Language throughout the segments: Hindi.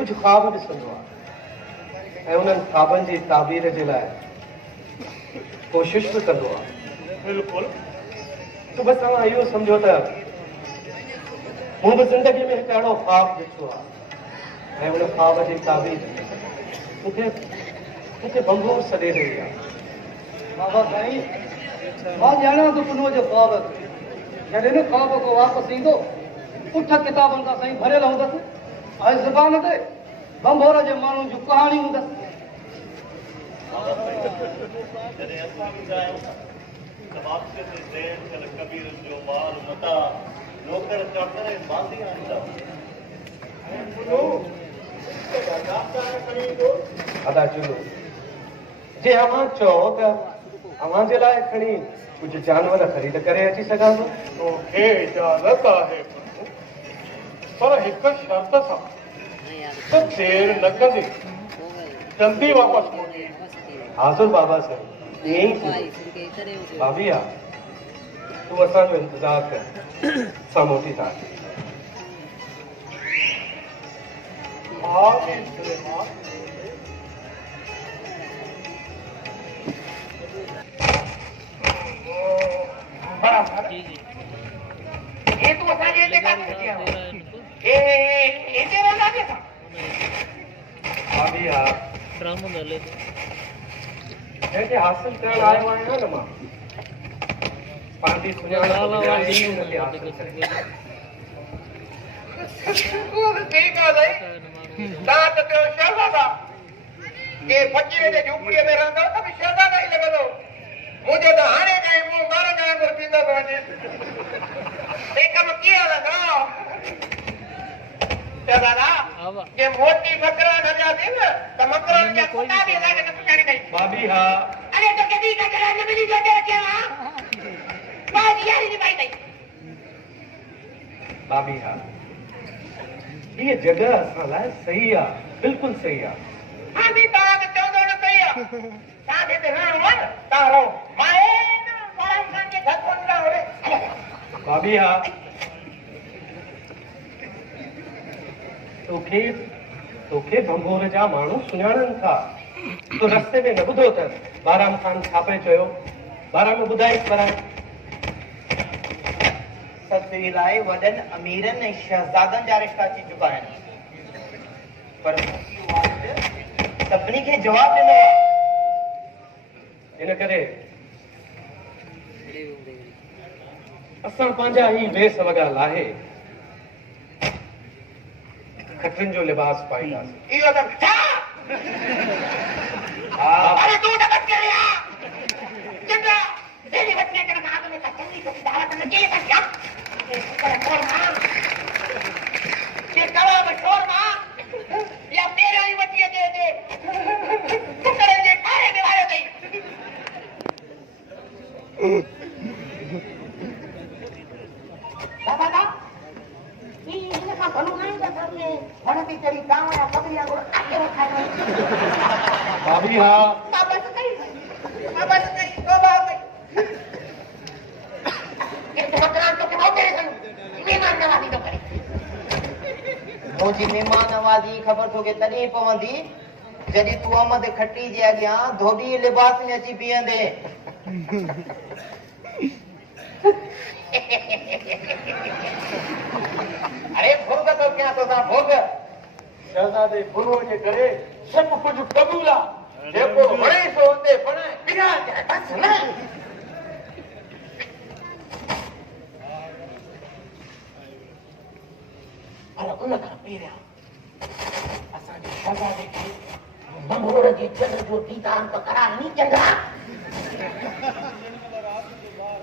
कुछ ख्वाब ॾिसंदो आहे ऐं उन्हनि ख्वाबनि जी ताबीर जे लाइ कोशिश बि कंदो आहे। बिल्कुलु। तो बस तव्हां इहो सम्झो त मूं बि ज़िंदगी में हिकु अहिड़ो ख्वाब ॾिठो आहे ऐं उन ख्वाब जी ताबीर मूंखे बंगूर सॾे रही आहे। बाबा साईं मां ॼाणा थो पुनो जो ख्वाब जॾहिं न ख्वाब को वापसि ईंदो उठ किताबनि खां साईं भरियल हूंदसि ऐं ज़ुबान ते बंभोर जे माण्हुनि जूं कहाणियूं हूंदसि। जॾहिं असां बि चाहियूं त वापसी ते ज़ैन थियल कबीर जो माल मता नौकर चाकर बांधी आणींदा। अदा चुनो जे अव्हां चओ त अव्हां जे लाइ खणी कुझु जानवर ख़रीद करे अची सघां थो। तोखे इजाज़त आहे पर हिकु शर्त सां त देरि न कंदी जल्दी वापसि मोटी। हाज़ुर बाबा साईं ईअं ई थींदो। भाभी तूं असांजो इंतज़ारु कर असां मोटी था अचूं। ये तू असांजे हिते कान अची आयो हिते रहंदासीं असां। भाभी जंहिंखे हासिल करणु आयो आहियां न मां पंहिंजी सुञाणप हुनखे हासिल करे। उहो त सही ॻाल्हि आहे। तव्हां त थियो शहज़ादा के फ़क़ीर जे झूपड़ीअ में रहंदो त बि शहज़ादा ई लॻंदो। मुंहिंजो त हाणे ताईं मुंहुं ॿारनि जा वांगुरु थींदो थो वञे। हे कमु कीअं हलंदो शहज़ादा? जे मोटी मकरान हलियासीं न त मकरान जा कुता बि असांखे न सुञाणींदा। भाभी हा अरे तो कॾहिं का जरा न मिली जोते रखियो आहे बाजी यारी निभाई अथई। भाभी हा ये जगह असां लाइ सही आहे बिल्कुलु सही आहे। हाँ भी तव्हां त चवंदो न सही आहे। तव्हांखे हिते रहणो आहे न तव्हां रहो। मां आराम सां जे घर पहुचा होॾे। भाभी हा तोखे बंभोर जा माण्हू सुञाणनि था। तो रस्ते में न ॿुधो त बाराम ख़ान छापे चयो बाराम ॿुधाईसि पर ससुरी लाइ वॾनि अमीरनि ऐं शहज़ादनि जा रिश्ता अची चुका आहिनि पर सभिनी खे जवाब ॾिनो आहे। इन करे असां पंहिंजा ई वेस वॻा लाहे खटरिन जो लिबास पाईंदासीं। इहो त छा? अरे तू न बच गया चंद्रा तेरी बचने के बाद में चंगी को दावत में के क्या छोड़ मां ये कवा में छोड़ मां या तेरे ही बचिए दे तू करे जे कारे में वाले दई। बाबा ये का भलो नहीं था करने भड़ती तेरी गांव या कबरिया को आके खाए। भाभी हा बाबा तो कहीं तो बाबा ये तो मकान तो के बहुत तेरे सन मेहमान नवाजी तो करे। मुंहिंजी महिमान नवाज़ी ख़बर तोखे तॾहिं पवंदी जॾहिं तूं अहमद खट्टी जे अॻियां धोबी लिबास में अची बीहंदे। अरे भोग तो क्या तो था भोग शहज़ादे बुनो जे करे सभु कुझु क़बूल आहे। जेको वणे सो हुते बणे बिना बस ना पर उन खां पहिरियां असांजे शहज़ादे खे बंगोर जे चंड जो दीदार तो कराइणी चंद्रा।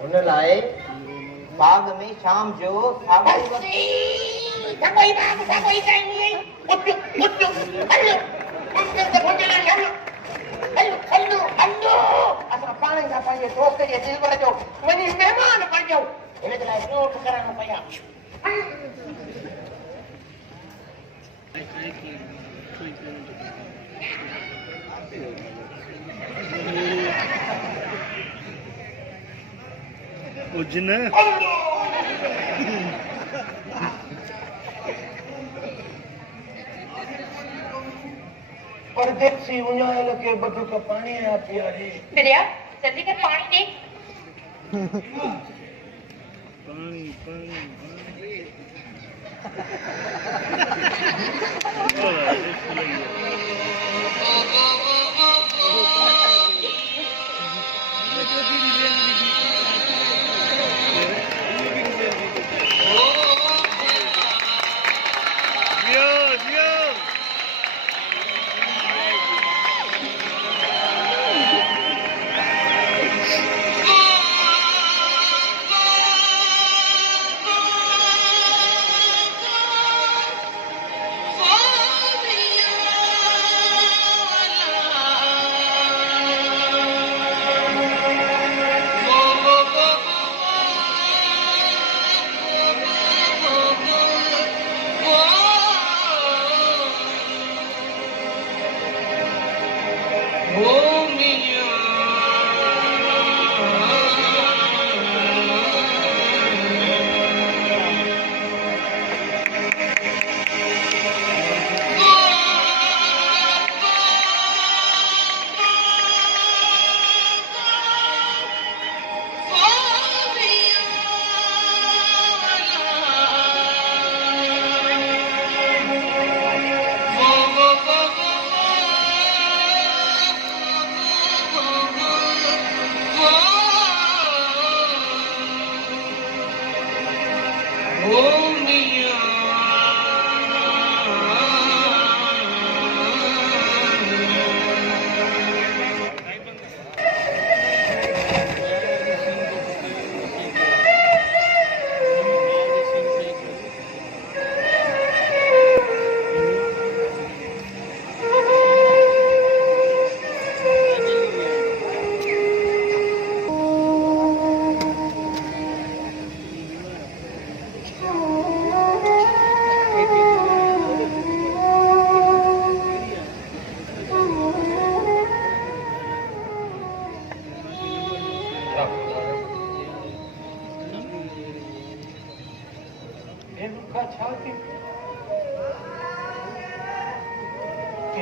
हुन लाइ बाग में शाम जो साॻियो कोई बात सा कोई चाहिए उठ हलो उसके से भोजन हलो हलो असां पाण सां पंहिंजे दोस्त जे दिलबर जो वञी महिमान बणिजो हिन जे लाइ नोट करणो पया। उजन परदेसी उञायल के बदुक पानी आ पिया रे। बिरिया जल्दी कर पानी दे।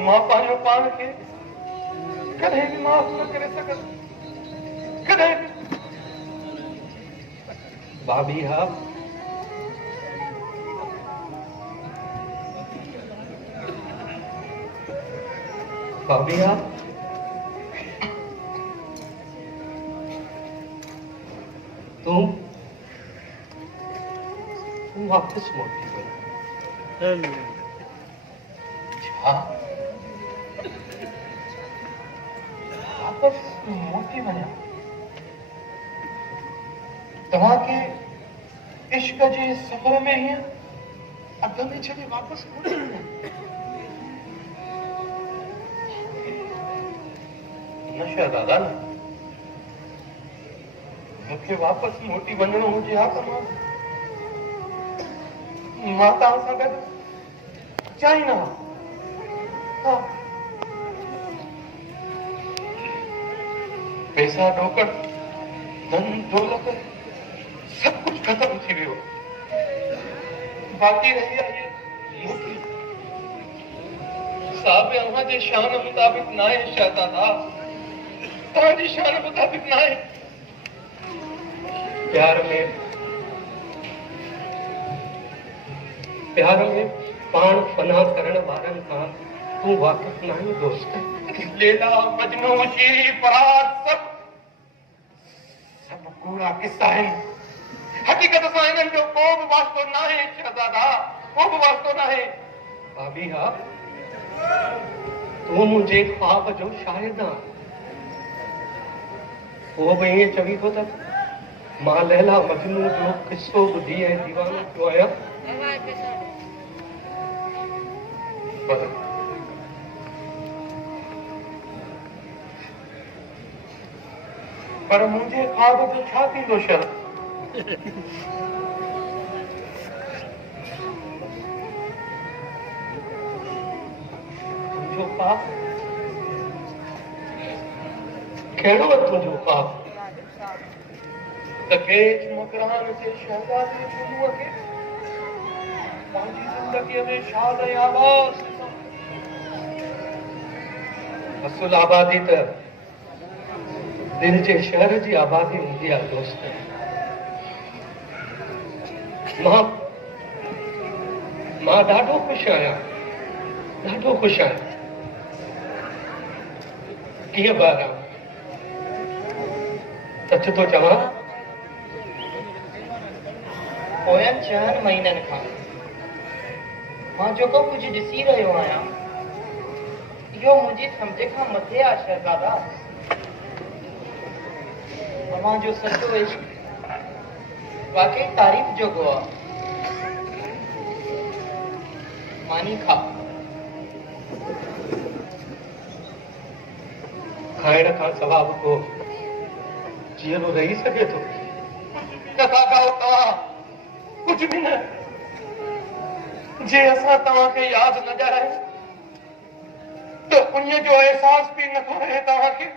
मां पंहिंजो पाण खे कॾहिं बि माफ़ न करे सघंदो, कॾहिं बि। भाभी हा भाभी हा तू वापस मोटी वञ। छा वापस मोटी वञा? तव्हांखे इश्क जे सफ़र में हीअं अध में छॾे वापस मोटी वञा? न शहज़ादा न, मूंखे वापस मोटी वञणो हुजे हा त मां तव्हां सां गॾु चाहींदा हा। पैसा ॾोकड़ धन दौलत सब कुछ खत्म थी वियो, बाक़ी रही आहे ये मोटी। साहब अव्हां जे शान मुताबिक न आहे शहज़ादा, तव्हांजी शान मुताबिक न आहे। प्यार में पाण फना करण वारनि खां तूं वाक़िफ़ न आहीं दोस्त। लैला मजनू शीरी फराद सब कूड़ा किस्सा आहिनि। हक़ीक़त सां हिननि जो को बि वास्तो न आहे शहज़ादा, को बि वास्तो न आहे। भाभी हा तूं मुंहिंजे ख्वाब जो शाहिद आहीं। उहो बि ईअं चवी थो त मां लैला मजनू जो किस्सो ॿुधी ऐं दीवानो थियो आहियां। पर मुंहिंजे ख्वाब जो छा थींदो शर्त? तुंहिंजो पाप कहिड़ो आहे तुंहिंजो पाप त केच मकरान जे शहज़ादे बुनूअ खे पंहिंजी ज़िंदगीअ में शाद ऐं आवाज़ असुल आबादी त दिल जे शहर जी आबादी हूंदी आहे दोस्त। मां ॾाढो ख़ुशि आहियां, ॾाढो ख़ुशि आहियां। कीअं ॿाहिरां सच थो चवां, पोयनि 4 महीननि खां मां जेको कुझु ॾिसी रहियो आहियां इहो मुंहिंजी सम्झ खां मथे आहे शहज़ादा। तव्हांजो सचो इश्क वाकई तारीफ़ जोॻो आहे। मानी खा। खाइण खां सवाइ बि को जीअरो रही सघे थो? न काका तव्हां कुझु बि न, जे असां तव्हांखे यादि न ॾियारायूं त उन जो अहसास बि नथो रहे तव्हांखे।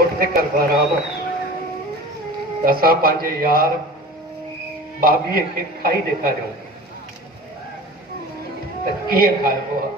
ओठे कर बराम असां पंहिंजे यार भाभीअ खे खाई ॾेखारियूं त कीअं खाइबो आहे।